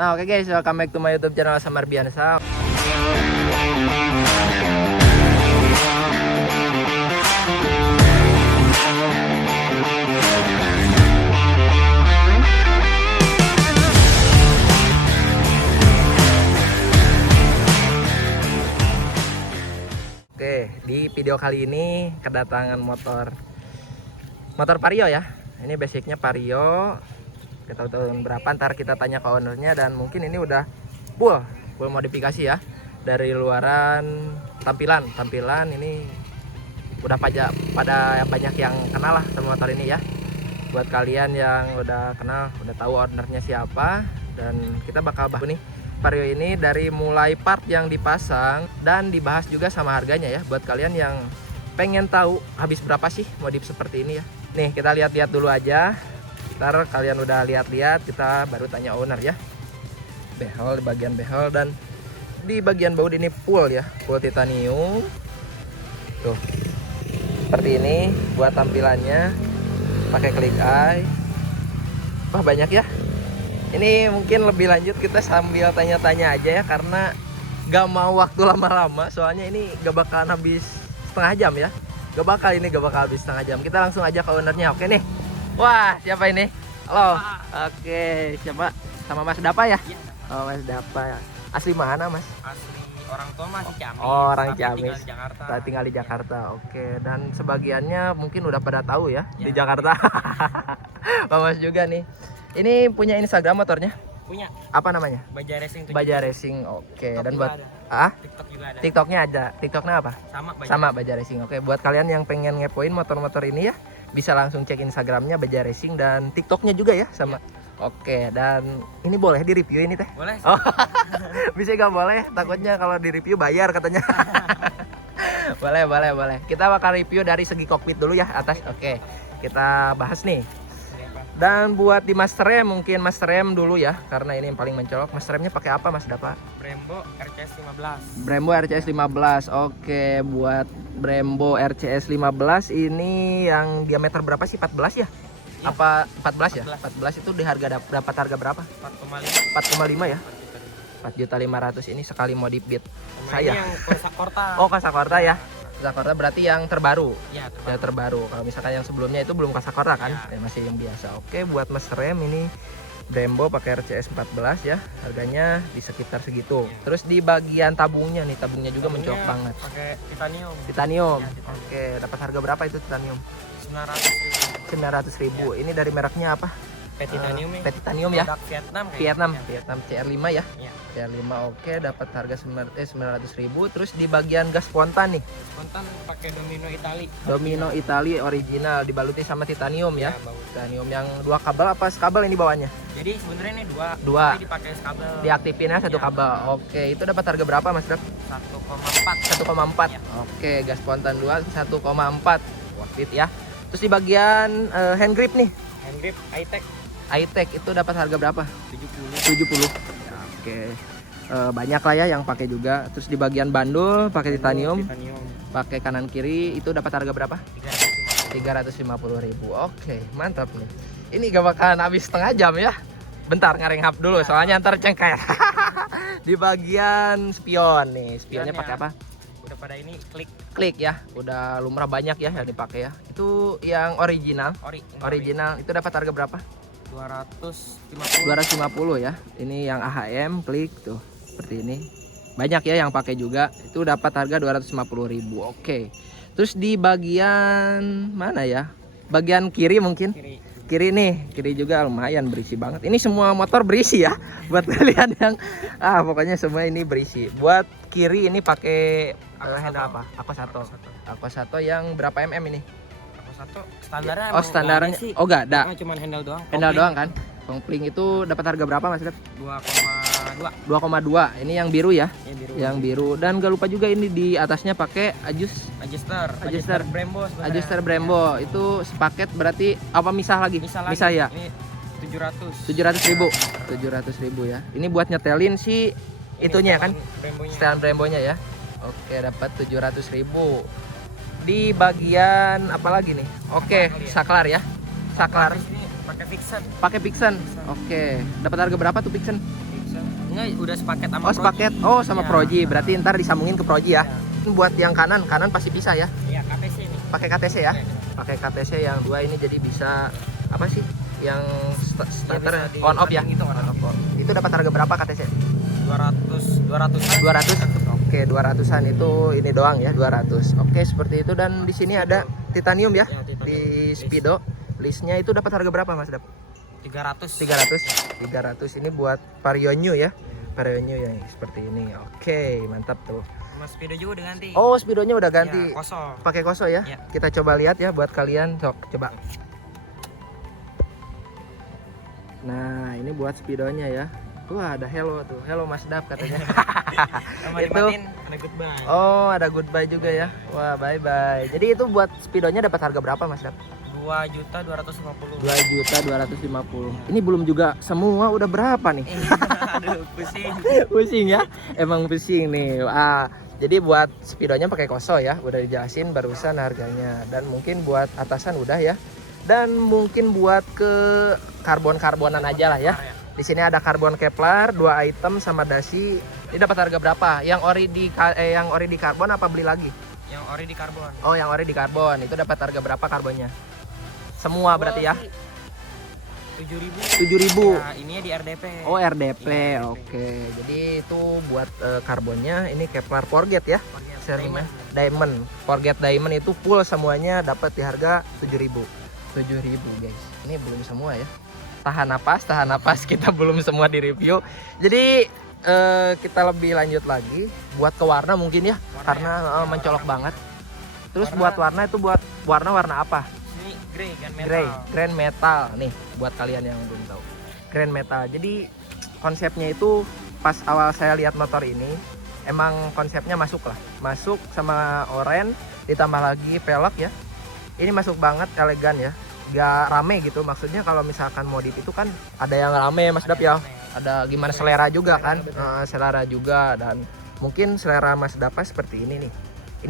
Nah, oke guys, welcome back to my YouTube channel Samarbiansa. Oke, di video kali ini kedatangan motor Vario ya. Ini basicnya Vario. Kita tahun berapa, ntar kita tanya ke ownernya. Dan mungkin ini udah full modifikasi ya. Dari luaran tampilan ini udah pada banyak yang kenal lah sama motor ini ya. Buat kalian yang udah kenal, udah tahu ownernya siapa. Dan kita bakal bahas nih Vario ini dari mulai part yang dipasang dan dibahas juga sama harganya ya. Buat kalian yang pengen tahu habis berapa sih modif seperti ini ya. Nih kita lihat-lihat dulu aja. Ntar kalian udah lihat-lihat, kita baru tanya owner ya. Behel, di bagian behel dan di bagian baut ini full ya, full titanium. Tuh, seperti ini buat tampilannya, pakai klik eye. Wah banyak ya. Ini mungkin lebih lanjut kita sambil tanya-tanya aja ya, karena gak mau waktu lama-lama. Soalnya ini gak bakalan habis setengah jam ya. Gak bakal habis setengah jam. Kita langsung aja ke ownernya, oke nih. Wah, siapa ini? Halo. Oke, siapa? Sama Mas Dapa ya? Iya. Oh, Mas Dapa. Asli mana, Mas? Asli orang tua masih Ciamis. Oh, orang Ciamis. Tinggal di Jakarta. Tinggal di Jakarta. Oke, dan sebagiannya mungkin udah pada tahu ya, di Jakarta. Pak Mas juga nih. Ini punya Instagram motornya? Punya. Apa namanya? Baja Racing. Baja Racing. Oke, TikTok dan buat ada. TikTok juga ada. TikToknya ada. TikToknya apa? Sama Baja Racing. Oke, buat kalian yang pengen ngepoin motor-motor ini ya, bisa langsung cek Instagramnya Baja Racing dan TikToknya juga ya sama. Oke, dan ini boleh di review ini teh? Boleh. Oh, bisa gak boleh? Takutnya kalau di review bayar katanya. boleh. Kita bakal review dari segi kokpit dulu ya atas. Oke, kita bahas nih. Dan buat di master rem, mungkin master rem dulu ya, karena ini yang paling mencolok. Master remnya pakai apa Mas Dapa? Brembo RCS 15. Brembo RCS 15. Oke, buat Brembo RCS 15 ini yang diameter berapa sih? 14 ya? Iya. Apa 14 ya? 14 itu di harga dapat harga berapa? 4,5 ya? 4.500.000 ini sekali modif beat. Saya. Yang Sakorta. Oh, Sakorta ya. Sakorta berarti yang terbaru. Iya, Ya, terbaru. Kalau misalkan yang sebelumnya itu belum Sakorta kan? Ya. Masih yang biasa. Oke, buat master rem ini Brembo pakai RCS 14 ya. Harganya di sekitar segitu. Ya. Terus di bagian tabungnya nih, tabungnya juga mencolok banget. Pakai titanium. Titanium. Ya, titanium. Oke, dapat harga berapa itu titanium? 900.000. 900.000. Ini dari mereknya apa? Titanium ya. Titanium ya. Produk Vietnam. Vietnam CR5 ya. Iya. CR5 oke, dapat harga 900.000. Terus di bagian gas spontan nih. Spontan pakai Domino Itali. Domino Itali original dibaluti sama titanium ya. Bagus. Titanium yang 2 kabel apa sekabel ini bawahnya? Jadi sebenarnya ini dua. Dua. Tapi dipakai kabel. Diaktifinnya 1 Ya. kabel. Oke, itu dapat harga berapa Mas Dap? 1,4. 1,4. Ya. Oke, gas spontan 2 1,4. Worth it ya. Terus di bagian hand grip nih. Hand grip high-tech iTech itu dapat harga berapa? 70. Ya, oke. Banyak lah ya yang pakai juga. Terus di bagian bandul pakai titanium, pakai kanan kiri itu dapat harga berapa? 350.000. Oke, mantap nih. Ini gak bakalan habis setengah jam ya. Bentar ngareng hap dulu soalnya ntar cengkeh. Di bagian spion nih, spionnya pakai apa? Udah pada ini Klik ya. Udah lumrah banyak ya yang dipakai ya. Itu yang original. Original itu dapat harga berapa? 250 ya. Ini yang AHM klik tuh seperti ini. Banyak ya yang pakai juga. Itu dapat harga 250.000. Oke. Terus di bagian mana ya? Bagian kiri mungkin. Kiri nih, kiri juga lumayan berisi banget. Ini semua motor berisi ya. Buat kalian yang pokoknya semua ini berisi. Buat kiri ini pakai handle apa? Aqua Sato yang berapa mm ini? Standarnya standarnya gak ada. Cuma handle doang. Handle doang kan. Kompling itu dapat harga berapa Mas? 2,2. Ini yang biru ya. Yang biru. Dan gak lupa juga ini di atasnya pakai adjuster Brembo. Adjuster Brembo. Itu sepaket berarti apa misah lagi? Misah ya. Ini 700.000 ya. Ini buat nyetelin si itunya kan. Setelan Brembonya ya. Oke, dapat 700.000. Di bagian apa lagi nih? Oke, saklar ya. Saklar. Ini pakai Vixen. Oke. Dapat harga berapa tuh Vixen? Vixen Enggak, udah sepaket sama Oh, sepaket. Oh, sama Ya. Proji. Berarti ntar disambungin ke Proji ya. Buat yang kanan pasti bisa ya. Iya, KTC nih. Pakai KTC ya. Iya. Pakai KTC yang dua ini jadi bisa apa sih? Yang starter bisa di on off ya. setting gitu, on off. Itu dapat harga berapa KTC? 200-an. 200. Oke, 200-an itu ini doang ya, 200. Oke, seperti itu dan di sini ada titanium ya. Ya, titanium. Di Speedo. Listnya itu dapat harga berapa Mas Dap? 300. 300 ini buat Vario New ya. Vario New yang seperti ini. Oke, mantap tuh. Mas Speedo juga udah ganti. Oh, Speedonya udah ganti. Ya, kosong. Pakai koso ya. Ya. Kita coba lihat ya buat kalian. Sok, coba. Nah, ini buat Speedonya ya. Wah, ada hello tuh. Hello Mas Dap katanya. Sama Itu. dimatiin, ada goodbye. Oh, ada goodbye juga ya. Wah, bye-bye. Jadi itu buat Speedonya dapat harga berapa Mas Dap? 2.250.000. 2.250.000. Ini belum juga semua udah berapa nih? Aduh, pusing. Pusing ya. Emang pusing nih. Jadi buat Speedonya pakai koso ya. Udah dijelasin barusan harganya. Dan mungkin buat atasan udah ya. Dan mungkin buat ke karbon-karbonan aja lah ya. Di sini ada karbon Kevlar, 2 item sama dasi. Ini dapat harga berapa? Yang ori di karbon apa beli lagi? Yang ori di karbon. Oh, yang ori di karbon. Itu dapat harga berapa karbonnya? Semua berarti ya? 7.000. 7.000. Nah, ininya di RDP. Oh, RDP. Iya, RDP. Oke. Jadi itu buat karbonnya ini Kevlar Forget ya. Serinya Diamond. Forget Diamond itu full semuanya dapat di harga 7.000. 7.000 guys. Ini belum semua ya. Tahan napas kita belum semua di review. Jadi kita lebih lanjut lagi buat ke warna mungkin ya, karena ya, mencolok warna. banget. Terus Warna. buat warna itu buat warna apa? Ini grey kan metal. Grey, grand metal nih buat kalian yang belum tahu. Grand metal. Jadi konsepnya itu pas awal saya lihat motor ini emang konsepnya masuk sama oranye ditambah lagi velg ya. Ini masuk banget, elegan ya. Gak rame gitu, maksudnya kalau misalkan modif itu kan ada yang rame Mas Dap ya. Ada gimana selera juga kan, selera juga dan mungkin selera Mas Dapa seperti ini nih.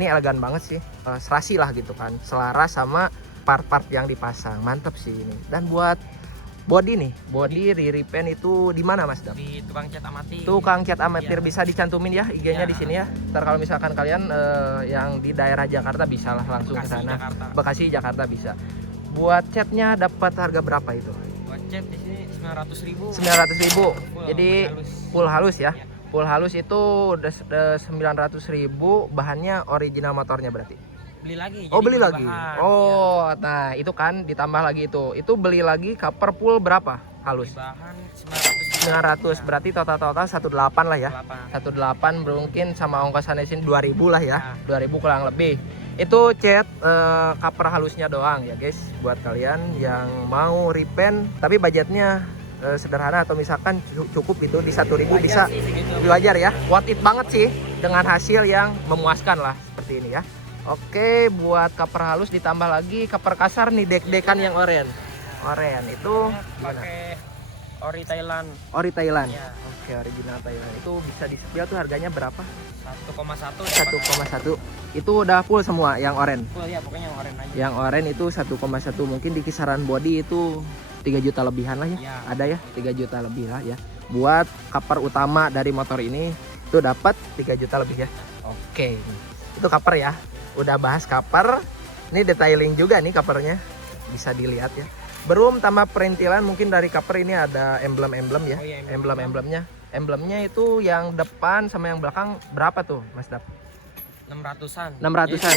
Ini elegan banget sih, serasi lah gitu kan, selaras sama part-part yang dipasang, mantep sih ini. Dan buat body nih, body re-repaint itu di mana Mas Dap? Di tukang cat amatir. Tukang cat amatir Iya. bisa dicantumin ya IG-nya Iya. di sini ya. Ntar kalau misalkan kalian yang di daerah Jakarta bisa lah langsung ke Bekasi, sana. Jakarta. Bekasi, Jakarta bisa. Buat catnya dapat harga berapa itu? Buat cat di sini 900.000. 900.000. Full, Jadi halus. full halus ya. Iya. Full halus itu udah 900.000, bahannya original motornya berarti. Beli lagi. Oh, jadi beli lagi. bahan. Oh, nah itu kan ditambah lagi itu. Itu beli lagi cover full berapa? Halus. Beli bahan 900. Berarti total 18 lah ya. 8. 18 mungkin sama ongkosannya sini 2.000 lah ya. Nah. 2.000 kurang lebih. Itu cat cover halusnya doang ya guys. Buat kalian yang mau repaint tapi budgetnya sederhana atau misalkan cukup itu di 1.000 bisa wajar ya. Worth it banget sih dengan hasil yang memuaskan lah seperti ini ya. Oke, buat cover halus ditambah lagi cover kasar nih dek-dekan yang oranye. Oranye itu gimana? Pakai ori Thailand. Ori Thailand. Ya. Oke, original Thailand. Itu bisa di spill tuh harganya berapa? 1,1. 1,1. Itu udah full semua yang oranye. Full ya, pokoknya yang oranye aja. Yang oranye itu 1,1, mungkin di kisaran body itu 3 juta lebihan lah ya. Ya. Ada ya, 3 juta lebih lah ya. Buat cover utama dari motor ini itu dapat 3 juta lebih ya. Oke. Itu cover ya. Udah bahas cover. Ini detailing juga nih covernya. Bisa dilihat ya. Belum tambah perintilan, mungkin dari cover ini ada emblem-emblem ya. Oh iya, Emblem-emblemnya. Emblemnya itu yang depan sama yang belakang berapa tuh Mas Dap? 600-an. 600-an.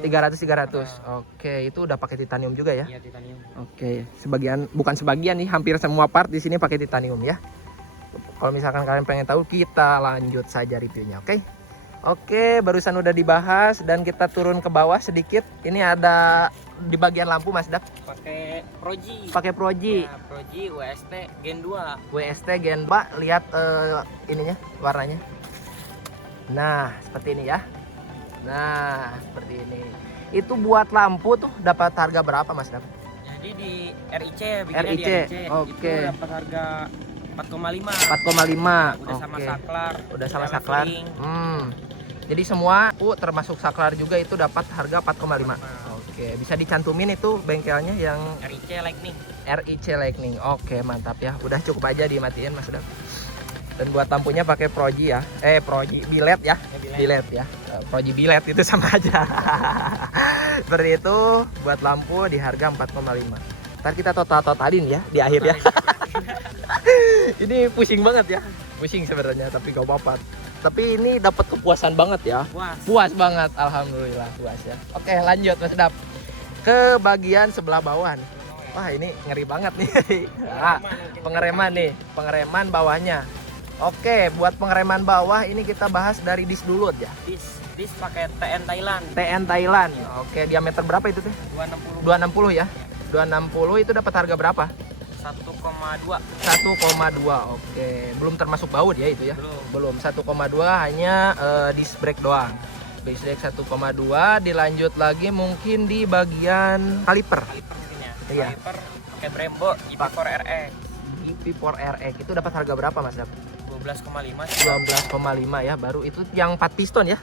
300. 300. Oke, itu udah pakai titanium juga ya. Iya, titanium. Oke, bukan sebagian nih, hampir semua part di sini pakai titanium ya. Kalau misalkan kalian pengen tahu, kita lanjut saja reviewnya, oke? Oke, barusan udah dibahas dan kita turun ke bawah sedikit. Ini ada di bagian lampu Mas Dap. Pakai Proji. Pakai Proji. Ya, Proji WST Gen 2. WST Gen, Pak, lihat ininya, warnanya. Nah, seperti ini ya. Nah, seperti ini. Itu buat lampu tuh dapat harga berapa Mas Dap? Jadi di RIC ya, bikinnya RIC, di RIC. oke. Itu dapat harga 4,5. 4,5. Udah sama Oke. saklar. Udah sama udah saklar. leveling. Jadi semua termasuk saklar juga itu dapat harga 4,5. Oke, bisa dicantumin itu bengkelnya yang RIC Lightning. RIC Lightning. Oke, mantap ya. Udah cukup aja dimatiin Mas Dap. Dan buat lampunya pakai Proji ya. Proji bilet ya. Bilet ya. Proji bilet itu sama aja. Seperti itu buat lampu di harga 4,5. Ntar kita totalin ya di akhir ya. Ini pusing banget ya. Pusing sebenarnya tapi gak apa-apa. Tapi ini dapat kepuasan banget ya. Puas banget, alhamdulillah puas ya. Oke, lanjut Mas Dap. Ke bagian sebelah bawah nih. Wah, ini ngeri banget nih. Nah, pengereman nih, pengereman bawahnya. Oke, buat pengereman bawah ini kita bahas dari dis dulu ya. Dis pakai TN Thailand. TN Thailand. Oke, diameter berapa itu teh? 260 ya. 260 itu dapat harga berapa? 1,2. 1,2. Oke, belum termasuk baut ya itu ya. Belum. 1,2 hanya disc brake doang. Disc brake 1,2, dilanjut lagi mungkin di bagian kaliper. Iya. Kaliper pakai Brembo GP4RX. GP4RX itu dapat harga berapa Mas Dap? 12,5. 12,5 ya, baru itu yang 4 piston ya.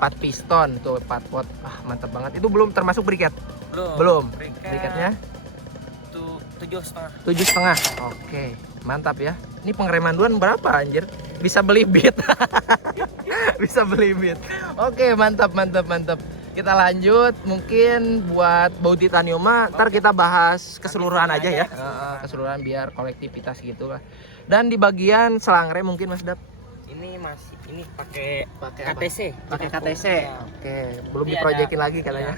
4 piston tuh 4 pot. Mantap banget. Itu belum termasuk briket. Belum. Briketnya 7,5. Oke, mantap ya. Ini pengereman duluan berapa anjir? Bisa beli Beat. Bisa beli Beat. Oke, mantap. Kita lanjut, mungkin buat baut titanium ntar kita bahas keseluruhan aja ya. Keseluruhan biar kolektivitas gitu lah. Dan di bagian selang rem mungkin Mas Dap. Ini pakai KTC. Pakai KTC. Oke, belum diproyekin lagi katanya.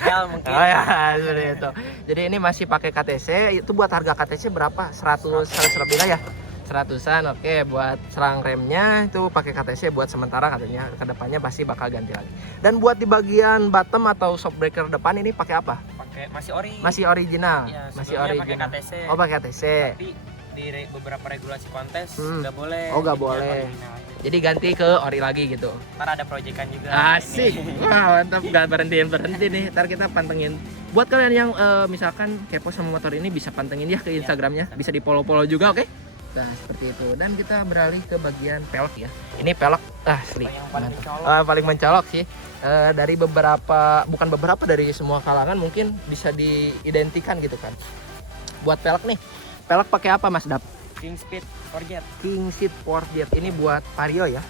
Hell mungkin. Oh ya, seperti itu. Jadi ini masih pakai KTC. Itu buat harga KTC berapa? 100 lebih lah ya. 100-an. Oke, buat selang remnya itu pakai KTC buat sementara katanya. Kedepannya pasti bakal ganti lagi. Dan buat di bagian bottom atau shock breaker depan ini pakai apa? Masih original. Ya, masih original. Pakai KTC. Oh, pakai KTC. Tapi di beberapa regulasi kontes nggak boleh. Oh, nggak boleh. Jadi ganti ke ori lagi gitu. Ntar ada proyekan juga. Asik. Wah, mantap. Gak berhenti nih. Ntar kita pantengin. Buat kalian yang misalkan kepo sama motor ini bisa pantengin ya ke Instagramnya. Bisa di follow juga, oke? Nah, seperti itu. Dan kita beralih ke bagian pelek ya. Ini pelek asli. Paling mencolok sih. Dari bukan beberapa dari semua kalangan mungkin bisa diidentikan gitu kan. Buat pelek nih. Pelek pakai apa Mas Dap? Kingseed Forjet. Ini buat Vario ya.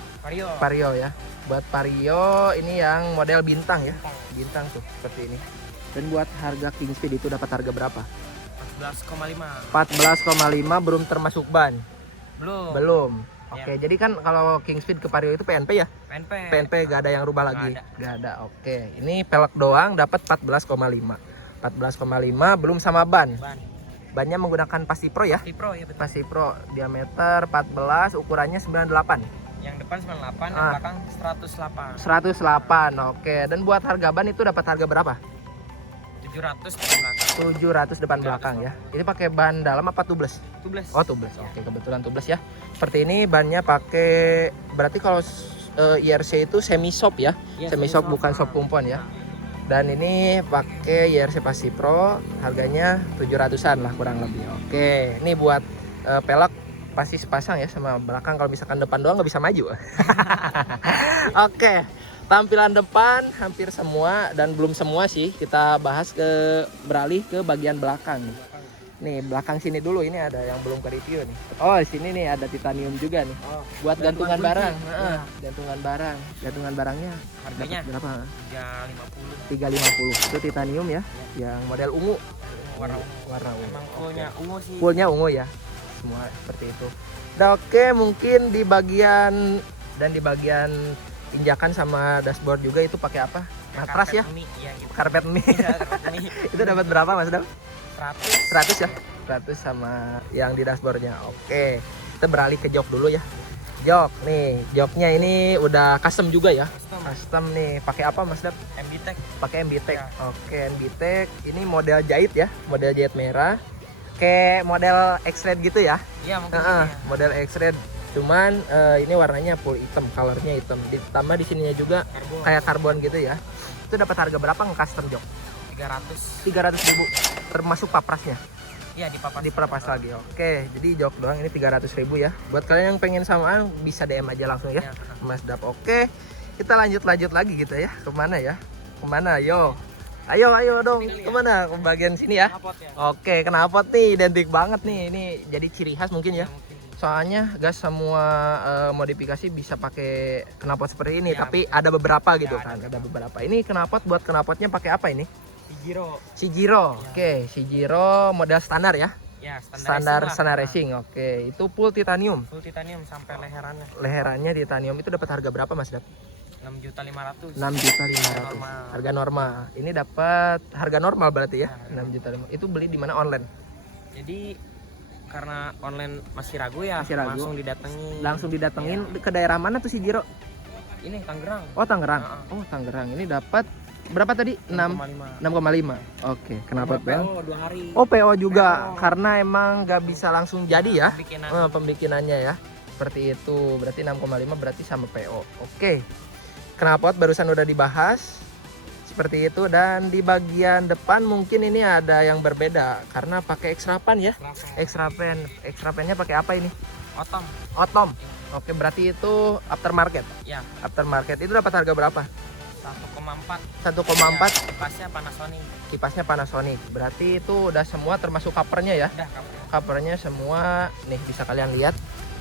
Vario ya. Buat Vario ini yang model bintang ya. Bintang tuh seperti ini. Dan buat harga Kingseed itu dapat harga berapa? 14,5 belum termasuk ban. Belum. Oke, jadi kan kalau Kingseed ke Vario itu PNP ya? PNP gak ada yang rubah lagi. Gak ada. Oke, ini pelek doang dapat 14,5 belum sama ban. Bannya menggunakan Pasti Pro ya? Pasti Pro diameter 14, ukurannya 98. Yang depan 98, yang belakang 108. Oke, dan buat harga ban itu dapat harga berapa? 700 depan belakang ya. Ini pakai ban dalam apa tubeless? Oh, tubeless. Oke, kebetulan tubeless ya. Seperti ini bannya pakai, berarti kalau IRC itu semi soft ya. Semi soft bukan soft kumpon ya. Dan ini pakai IRC Pasti Pro, harganya 700-an lah kurang lebih. Oke, ini buat pelek pasti sepasang ya sama belakang. Kalau misalkan depan doang nggak bisa maju. Oke, tampilan depan hampir semua dan belum semua sih. Kita bahas beralih ke bagian belakang. Nih, belakang sini dulu, ini ada yang belum ke review nih. Oh, sini nih ada titanium juga nih. Buat gantungan barang. Gantungan barangnya harganya berapa? 350. Itu titanium ya, yang model ungu. Warna ungu. Emang fullnya ungu sih. Fullnya ungu ya. Semua seperti itu. Nah, oke, mungkin di bagian injakan sama dashboard juga itu pakai apa? Matras ya? Karpet mie. Itu dapat berapa Mas Dam? 100 ya? 100 sama yang di dashboardnya. Oke, kita beralih ke jok dulu ya. Jok nih, joknya ini udah custom juga ya. Custom nih, pakai apa Mas Dap? MB-Tech. Pakai MB-Tech. Ya. Oke, MB-Tech. Ini model jahit ya, model jahit merah. Kayak model X-Red gitu ya? Iya, mungkin. Model X-Red. Cuman ini warnanya full hitam, colornya hitam. Ditambah di sininya juga kayak karbon gitu ya. Itu dapat harga berapa nge-custom jok? 300.000 termasuk paprasnya. Iya, di papas lagi. Oke, jadi jok doang ini 300.000 ya. Buat kalian yang pengen samaan bisa DM aja langsung ya. Mas Dap. Oke, kita lanjut lagi gitu ya. Kemana ya? Kemana? Ayo dong. Kemana? Ke bagian sini ya. Oke, knalpot nih identik banget nih. Ini jadi ciri khas mungkin ya. Soalnya gas semua modifikasi bisa pakai knalpot seperti ini, Ya. tapi ada beberapa gitu Ya, kan. Ada beberapa. Ini knalpot, buat knalpotnya pakai apa ini? Giro. Shigiro. Oke, Shigiro model standar ya. Ya, Standar standar racing. Oke, itu full titanium. Full titanium sampai leherannya. Leherannya titanium. Itu dapat harga berapa Mas Dap? 6.500.000. 6.500.000. Normal. Harga normal. Ini dapat harga normal berarti ya. 6.500.000. Itu beli di mana, online? Jadi karena online masih ragu ya, Masih ragu. langsung didatengin. Ke daerah mana tuh Shigiro? Ini Tangerang. Oh, Tangerang. Heeh. Oh, Tangerang. Ini dapat berapa tadi? 6,5. Oke, kenapa Bang? PO 2 hari. Oh, PO juga. PO. Karena emang nggak bisa langsung jadi ya. Bikinan. Pembikinannya ya. Seperti itu. Berarti 6,5 berarti sama PO. Oke. Knalpot barusan udah dibahas. Seperti itu, dan di bagian depan mungkin ini ada yang berbeda karena pakai extrapan ya. Extrapannya pakai apa ini? Otom. Otom. Oke, berarti itu aftermarket. Ya, Aftermarket itu dapat harga berapa? 1,4. 1,4. Ya, kipasnya Panasonic. Kipasnya Panasonic. Berarti itu udah semua termasuk covernya ya. Udah kamu. Covernya semua nih, bisa kalian lihat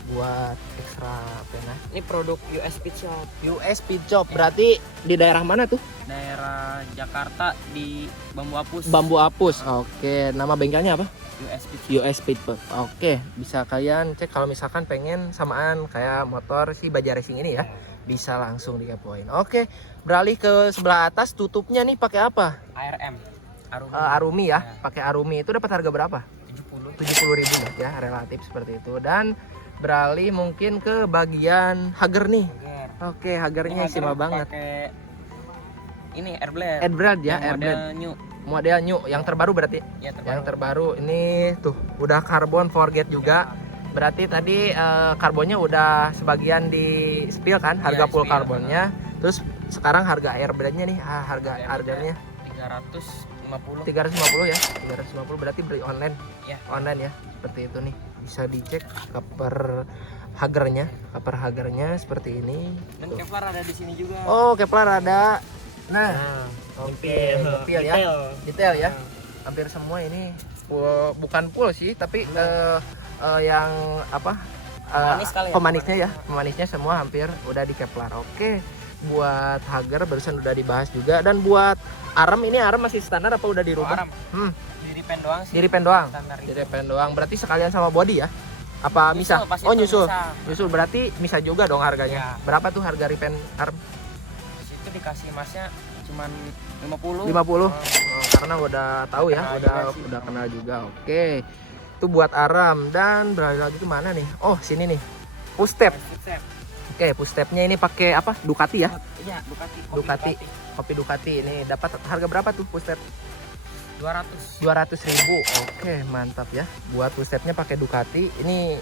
buat extra pena. Ini produk US Speed Shop. US Speed Shop. Berarti di daerah mana tuh? Daerah Jakarta di Bambu Apus. Bambu Apus. Oke, nama bengkelnya apa? US Speed Shop. US Speed Shop. Oke, bisa kalian cek kalau misalkan pengen samaan kayak motor si Baja Racing ini ya. Bisa langsung dikepoin. Oke, beralih ke sebelah atas, tutupnya nih pakai apa? ARM. Arumi. Arumi ya. Ya. Pakai Arumi itu dapat harga berapa? 70. 70.000 ya, relatif seperti itu. Dan beralih mungkin ke bagian hager nih. Hager. Oke, hagernya Ini istimewa hager banget. pakai ini Airblade. Airblade ya, Yang Airblade. model new. Model new yang terbaru berarti. Ya, Yang terbaru ini tuh udah karbon forget juga. Berarti tadi karbonnya udah sebagian di spill kan, harga Ya, full spill, karbonnya. Terus sekarang harga Airblade-nya nih, harga harganya 350. 350 ya. 350 berarti beli online. Ya. Online ya. Seperti itu nih. Bisa dicek cover hagernya seperti ini. Dan Tuh. Kevlar ada di sini juga. Oh, Kevlar ada. Nah, oke, detail. detail ya. Detail ya. Hampir semua ini bukan full sih, tapi yang apa? Pemanis kali ya? Pemanisnya ya. Pemanisnya semua hampir udah di Kevlar. Oke. Buat hager barusan udah dibahas juga, dan buat arm ini masih standar apa udah dirubah? Arm. Hmm, Di repaint doang sih. di repaint doang. Standar Di itu. repaint doang. Berarti sekalian sama body ya? Apa Nyusul, misah? pas Oh, itu nyusul. misah. Nyusul berarti misah juga dong harganya. Ya. Berapa tuh harga repaint arm? Di situ dikasih masnya cuman 50. 50. Oh, karena udah tahu ya, Kenal udah juga sih. udah kenal juga. Oke. Itu buat arm, dan beralih lagi ke mana nih? Oh, sini nih. Push step. Step. Oke, push stepnya ini pakai apa? Ducati ya? Iya, Ducati. Ducati. Kopi Ducati ini dapat harga berapa tuh push step? 200. 200.000. Oke, mantap ya. Buat push stepnya pakai Ducati. Ini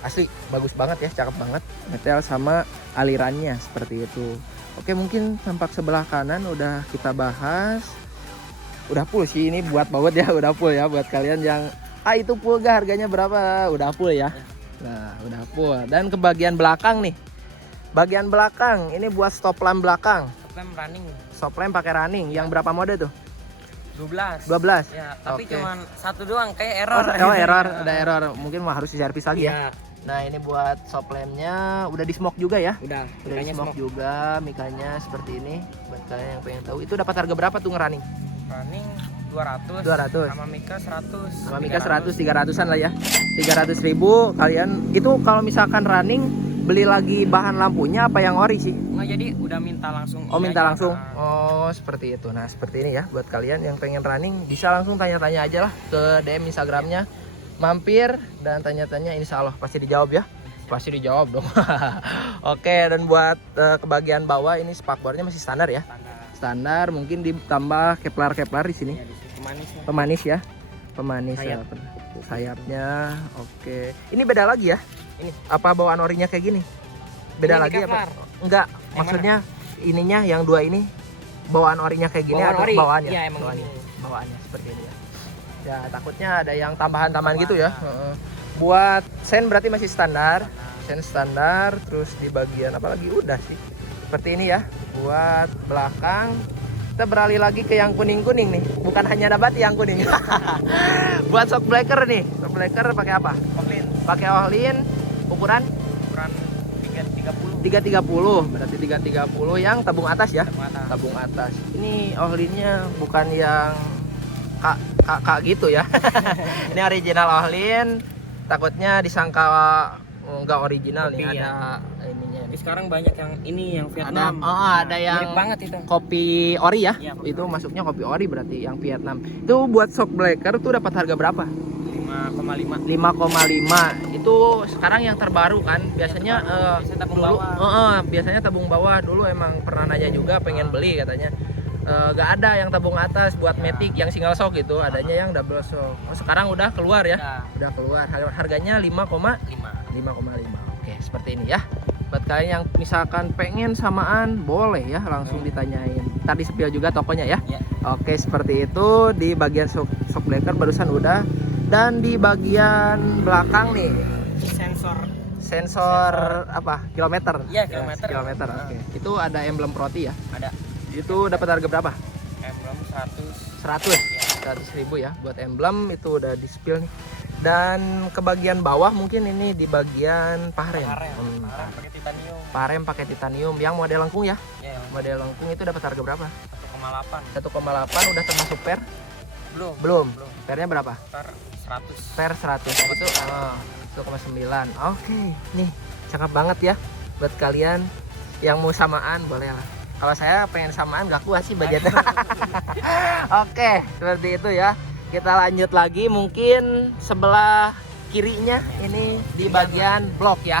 asli bagus banget ya, cakep banget. Metal sama alirannya seperti itu. Oke, mungkin tampak sebelah kanan udah kita bahas. Udah full sih ini buat baut ya, udah full ya buat kalian yang itu full gak, harganya berapa? Udah full ya. Nah, udah full. Dan ke bagian belakang nih. Bagian belakang ini buat stop lamp belakang. Lamp running Stop lamp pakai running. Yang berapa mode tuh? 12. 12. Ya, tapi Oke. cuman satu doang kayak error. Oh, error, ada error. Mungkin harus diservis lagi ya. Iya. Nah, ini buat stop lampnya udah di smoke juga ya. Udah, Udah di smoke juga, mikanya seperti ini. Buat kalian yang pengen tahu, itu dapat harga berapa tuh ngerunning? Running 200. 200. Sama Mika 100. Sama Mika 100, 300-an lah ya. 300.000 kalian. Itu kalau misalkan running beli lagi bahan lampunya apa yang ori sih? Nggak, jadi udah minta langsung. Oh, Iya minta aja. langsung. Nah, Oh, seperti itu. Nah, seperti ini ya buat kalian yang pengen running, bisa langsung tanya-tanya aja lah ke DM Instagramnya. Mampir dan tanya-tanya, insya Allah pasti dijawab ya. Pasti dijawab dong. Oke, dan buat ke bagian bawah ini spakbornya masih standar ya. standar. Standar, mungkin ditambah keplar-keplar di sini. Ya, di situ manisnya. Pemanis ya. Pemanis Sayap. sayapnya. Oke. Ini beda lagi ya? Ini apa bawaan orinya kayak gini? Beda Ini lagi Kevlar. apa? Enggak, Yang maksudnya ininya yang dua ini bawaan orinya kayak gini Bawaan atau ori. bawaannya? Iya, emang bawaannya. gini. Bawaannya seperti ini ya. Ya, takutnya ada yang tambahan-tambahan gitu ya. Tambahan. Heeh. Buat sen berarti masih standar. Sen standar, terus di bagian apa lagi? Udah sih. Seperti ini ya. Buat belakang kita beralih lagi ke yang kuning-kuning nih. Bukan hanya nabati yang kuning. Buat shock breaker nih. Shock breaker pakai apa? Oklin. Pakai Ohlin. Ukuran Ukuran 330. 330, berarti 330 yang tabung atas ya. Mana? Tabung atas. Ini Ohlinnya bukan yang kak gitu ya. Ini original Ohlin. Takutnya disangka nggak original Kopi, nih, ya. ada ininya. Tapi sekarang banyak yang ini yang Vietnam. Ada yang mirip banget itu. kopi ori ya. Iya, Itu masuknya kopi ori berarti yang Vietnam. Itu buat shock breaker tuh dapat harga berapa? 5,5. 5,5. Itu sekarang yang terbaru kan. Biasanya Biasanya tabung dulu bawah. biasanya tabung bawah. Dulu emang pernah nanya juga pengen beli katanya. Gak ada yang tabung atas buat Matic yang single shock gitu, adanya yang double shock. Oh, sekarang udah keluar ya? Udah keluar. Harganya 5,5. Oke, seperti ini ya. Buat kalian yang misalkan pengen samaan, boleh ya langsung ditanyain. Tadi spill juga tokonya ya. Ya. Oke, seperti itu di bagian shock breaker barusan udah. Dan di bagian belakang nih sensor apa? Kilometer. Iya, kilometer. Kilometer. Oke. Itu ada emblem Proti ya. Ada. Itu dapat harga berapa? Emblem 100. 100. 100.000 ya buat emblem, itu udah di spill nih. Dan ke bagian bawah mungkin ini di bagian parem. Parem pakai titanium. Parem pakai titanium yang model lengkung ya. Ya, Model lengkung itu dapat harga berapa? 1,8. 1,8 udah termasuk per? Belum. Belum. Pernya berapa? Per 100. Per 100 itu 1,9. Oke, nih cakep banget ya buat kalian yang mau samaan, boleh lah. Kalau saya pengen samaan gak kuat sih budgetnya. Oke, seperti itu ya. Kita lanjut lagi mungkin sebelah kirinya ini di bagian blok ya.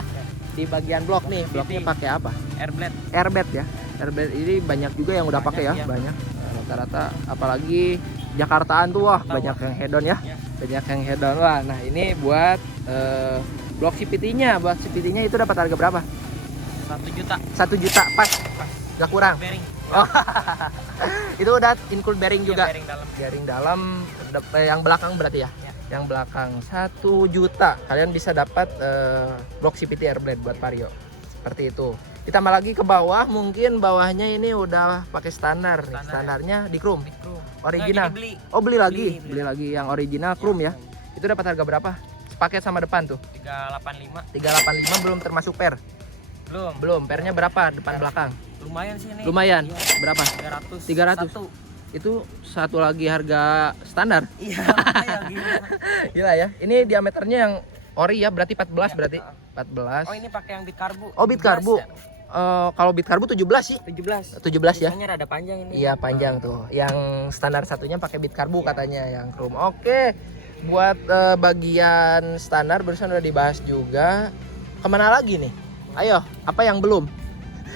Di bagian blok nih, bloknya pakai apa? Airblade. Airbed ya. Airbed ini banyak juga yang udah pakai ya, Iya. banyak. Rata-rata apalagi Jakartaan tuh wah banyak yang hedon ya. Ya. Banyak yang hedon. Wah, nah ini buat blok CPT-nya. Buat CPT-nya itu dapat harga berapa? 1 juta. 1 juta pas. Gak kurang. Bearing. Oh. Itu udah include bearing juga. Bearing dalam. Bearing dalam yang belakang berarti ya. Ya. Yang belakang 1 juta. Kalian bisa dapat blok CPT Airblade buat Vario. Seperti itu. Ditambah lagi ke bawah, mungkin bawahnya ini udah pakai standar. Standarnya di chrome. Original. Beli. Oh, beli lagi. Beli. Beli lagi yang original chrome ya. Itu dapat harga berapa? Paket sama depan tuh. 385. 385 belum termasuk per. Belum. Belum. Pernya berapa depan belakang? Lumayan sih ini. Lumayan. Iya. Berapa? 300. 300. Itu satu lagi harga standar. Iya, lumayan gila. Gila ya. Ini diameternya yang ori ya, berarti 14 berarti. 14. Oh, ini pakai yang bit karbu. Oh, bit 17 karbu. ya? Kalau bit karbu 17 sih. 17. 17 ya. Biasanya rada panjang ini. Iya, panjang tuh. Yang standar satunya pakai bit karbu Iya. katanya yang chrome. Oke. Buat bagian standar barusan udah dibahas juga. Kemana lagi nih? Ayo, apa yang belum?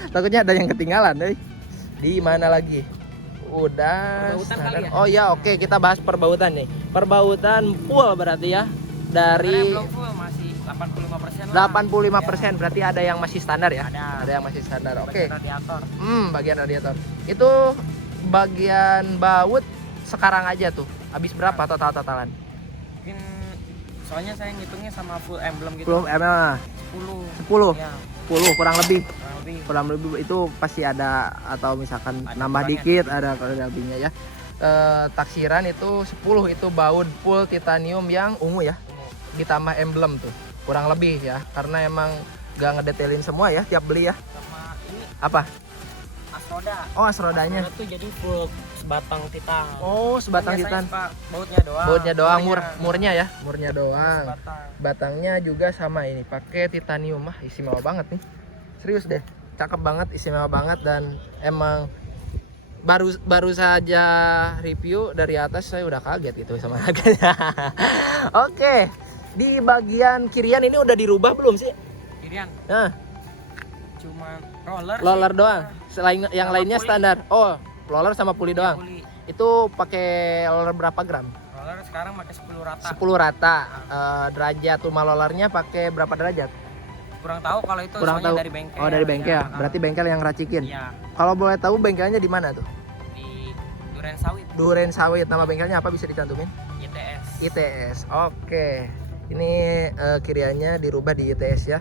Takutnya ada yang ketinggalan, deh. Di mana lagi? Udah Perbautan standar. kali ya? Oh ya, oke, kita bahas perbautan nih. Perbautan full berarti ya. Karena Dari belum full masih 85% lah. 85% berarti ada yang masih standar ya? Ada. yang masih standar. Oke. Bagian radiator. Bagian radiator. Itu bagian baut sekarang aja tuh. Habis berapa total-totalan? Mungkin soalnya saya ngitungnya sama full emblem gitu. 10 ml. 10. 10. Ya, 10 kurang lebih. kurang lebih. Itu pasti ada, atau misalkan Ada nambah kurangnya. dikit ada lebihnya ya. Taksiran itu 10 itu baut full titanium yang ungu ya. Ditambah emblem tuh. Kurang lebih ya. Karena emang gak ngedetailin semua ya tiap beli ya. Sama ini Apa? asroda. Oh, asrodanya. Asroda tuh jadi full sebatang titan. Oh, sebatang Biasanya titan. suka bautnya doang. Bautnya doang, Murnya. murnya ya. Murnya doang. Sebatang. Batangnya juga sama ini, pakai titanium. Mah istimewa banget nih. Serius deh. Cakep banget, istimewa banget, dan emang baru saja review dari atas saya udah kaget gitu sama harganya. Oke. Di bagian kirian ini udah dirubah belum sih? Kirian Nah, cuma roller. roller sih. doang. Selain yang Sama lainnya puli. standar. Oh, roller sama puli Iya, doang. puli. Itu pakai roller berapa gram? Roller sekarang pakai 10 rata. 10 rata. Derajat rumah rollernya pakai berapa derajat? Kurang tahu kalau itu Kurang soalnya tahu. dari bengkel. Oh, dari bengkel. Ya, Berarti bengkel yang racikin. Iya, Kalau boleh tahu bengkelnya di mana tuh? di Duren Sawit, Duren Sawit. Nama bengkelnya apa, bisa dicantumin? ITS. ITS. Oke. Ini kiriannya dirubah di ITS ya.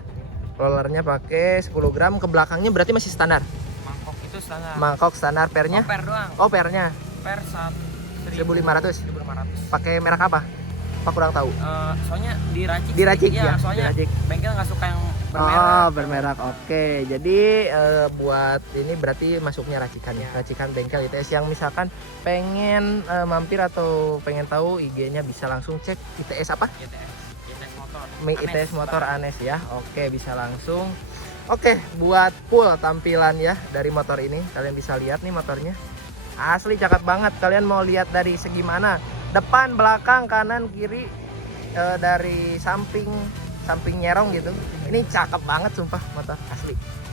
Rollernya pakai 10 gram. Ke belakangnya berarti masih standar. Mangkok itu standar. Mangkok standar, pernya? Per doang. Oh, pernya Per 1.500. 1.500. Pakai merek apa? apa kurang tahu? Soalnya diracik. Diracik sih. ya, Soalnya diracik. bengkel nggak suka yang bermerek. Oh, bermerek. Oke. Jadi buat ini berarti masuknya racikan ya. Racikan bengkel ITS yang misalkan pengen mampir atau pengen tahu IG-nya bisa langsung cek ITS apa? ITS motor. ITS motor Anes ya. Oke, bisa langsung. Oke, buat full tampilan ya dari motor ini. Kalian bisa lihat nih motornya. Asli cakep banget. Kalian mau lihat dari segi mana? Depan, belakang, kanan, kiri, dari samping nyerong gitu. Ini cakep banget sumpah motor asli.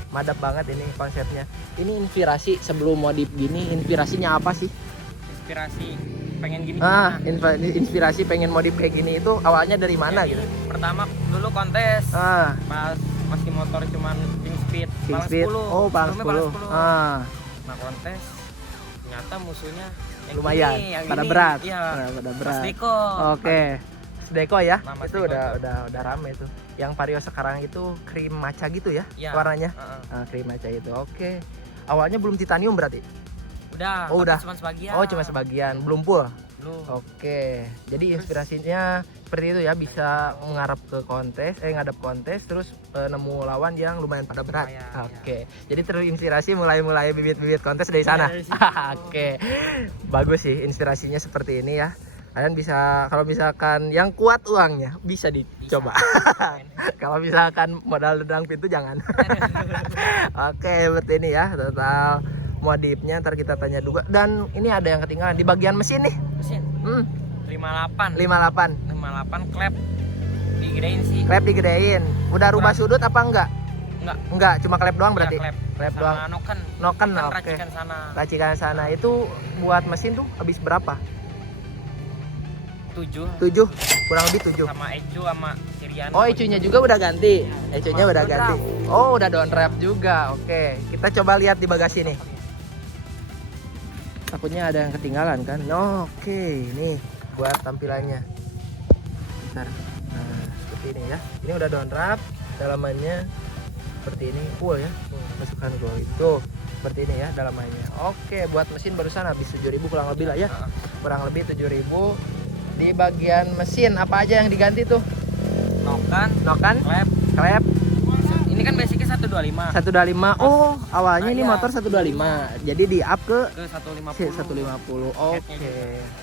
Madap banget ini konsepnya. Ini inspirasi sebelum modif gini, inspirasinya apa sih? Inspirasi pengen gini. Inspirasi pengen modif kayak gini itu awalnya dari mana Jadi, gitu? Pertama dulu kontes. Ah, Pas masih motor cuman king speed, King balang Speed. 10. Oh, balang Sebelumnya 10. Ah, Nah, kontes ternyata musuhnya yang lumayan. gini, yang Pada gini. berat. Iya. Pada Mas berat. Deko. Oke. Deko ya. Nah, Mas itu Deko udah rame itu. Yang Vario sekarang itu krim maca gitu ya, Iya. warnanya. Heeh. Krim maca itu. Oke. Awalnya belum titanium berarti? Udah. Oh, tapi udah. Cuma sebagian. Oh, cuma sebagian, belum full. Belum. Oke. Jadi inspirasinya seperti itu ya, bisa ngarep ke kontes, ngadep kontes terus nemu lawan yang lumayan pada berat. Lumayan, Oke. Jadi terinspirasi mulai bibit-bibit kontes dari sana. dari situ. Oke. Bagus sih inspirasinya seperti ini ya. Kalian bisa, kalau misalkan yang kuat uangnya bisa dicoba. Kalau misalkan modal dedang pintu jangan. Oke, seperti ini ya total modifnya. Ntar kita tanya juga. Dan ini ada yang ketinggalan di bagian mesin nih. Mesin 58. 58. Klep digedein sih. Klep digedein. Udah rubah sudut apa enggak? Enggak, cuma klep doang berarti. Ya, Klep sama doang. noken. Noken, Kan oke. racikan sana. Racikan sana itu buat mesin tuh habis berapa? 7 7, kurang lebih 7. sama Ecu sama Sirian. Oh, ecunya juga udah ganti. Ecunya udah ganti. Oh, udah down wrap juga. Oke, kita coba lihat di bagasi nih. Takutnya ada yang ketinggalan kan? Oke, ini buat tampilannya. Bentar. Nah, seperti ini ya. Ini udah down wrap, dalamannya seperti ini full ya. Masukkan gol itu. Seperti ini ya dalamannya. Oke, buat mesin barusan habis 7.000 kurang lebih lah ya. Kurang lebih 7.000. Di bagian mesin apa aja yang diganti tuh? Noken, klep. Ini kan basicnya 125 125. Oh, awalnya Nah, ini iya. motor 125. Jadi di up ke ke 150. 150. Oke,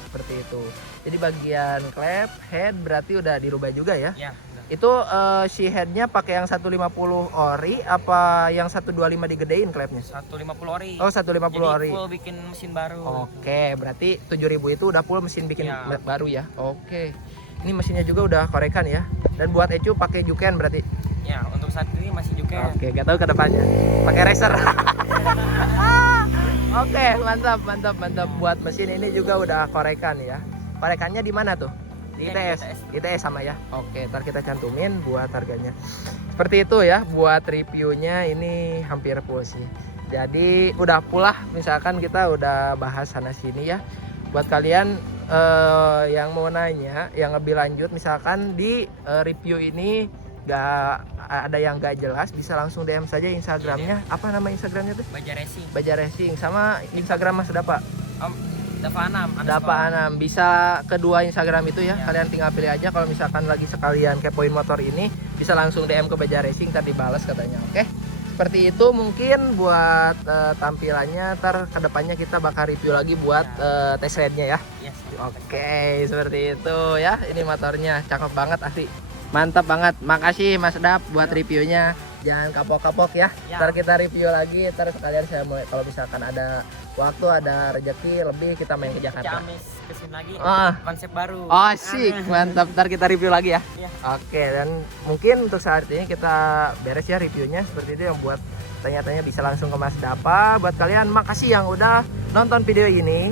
seperti itu. Jadi bagian klep, head berarti udah dirubah juga ya. Ya, udah. Itu si headnya pakai yang 150 ori apa yang 125 digedein klepnya? 150 ori. Oh, 150 Jadi ori. full bikin mesin baru. Oke, berarti 7.000 itu udah full mesin bikin Ya. baru ya. Oke. Ini mesinnya juga udah korekan ya. Dan buat ecu pakai Juken berarti. Ya, untuk saat ini masih juga. Oke, gak tahu ke depannya. Pakai racer. Oke, mantap. Buat mesin ini juga udah korekan ya. Korekannya di mana tuh? Di Iya, ITS. di ITS sama ya. Oke, ntar kita cantumin buat harganya. Seperti itu ya, buat reviewnya ini hampir full sih. Jadi udah pulah, misalkan kita udah bahas sana sini ya. Buat kalian yang mau nanya, yang lebih lanjut, misalkan di review ini gak ada yang gak jelas, bisa langsung DM saja Instagramnya. Apa nama Instagramnya tuh? Baja Racing. Baja Racing. Sama Instagram Mas Dapa. Dapa 6. Dapa 6. Bisa kedua Instagram itu ya. Kalian tinggal pilih aja. Kalau misalkan lagi sekalian kepoin motor ini, bisa langsung DM ke Baja Racing, ntar dibalas katanya. Oke. Seperti itu mungkin buat tampilannya. Ntar kedepannya kita bakal review lagi buat test ride-nya ya. Yes. Oke, seperti itu ya. Ini motornya cakep banget asli. Mantap banget. Makasih Mas Dap buat reviewnya. Jangan kapok-kapok ya. Ntar kita review lagi. Ntar sekalian saya mau, kalau misalkan ada waktu, ada rezeki lebih, kita main ke Jakarta. Ciamis kesini lagi. Ah. Konsep baru. Oh, asik, mantap. Ntar kita review lagi ya. Iya. Oke, dan mungkin untuk saat ini kita beres ya reviewnya. Seperti itu, yang buat tanya-tanya bisa langsung ke Mas Dapa. Buat kalian, makasih yang udah nonton video ini.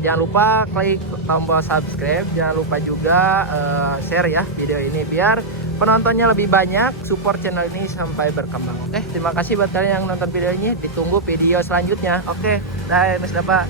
Jangan lupa klik tombol subscribe. Jangan lupa juga share ya video ini biar penontonnya lebih banyak, support channel ini sampai berkembang. Oke, terima kasih buat kalian yang nonton video ini. Ditunggu video selanjutnya. Oke, dah Mas Dapa.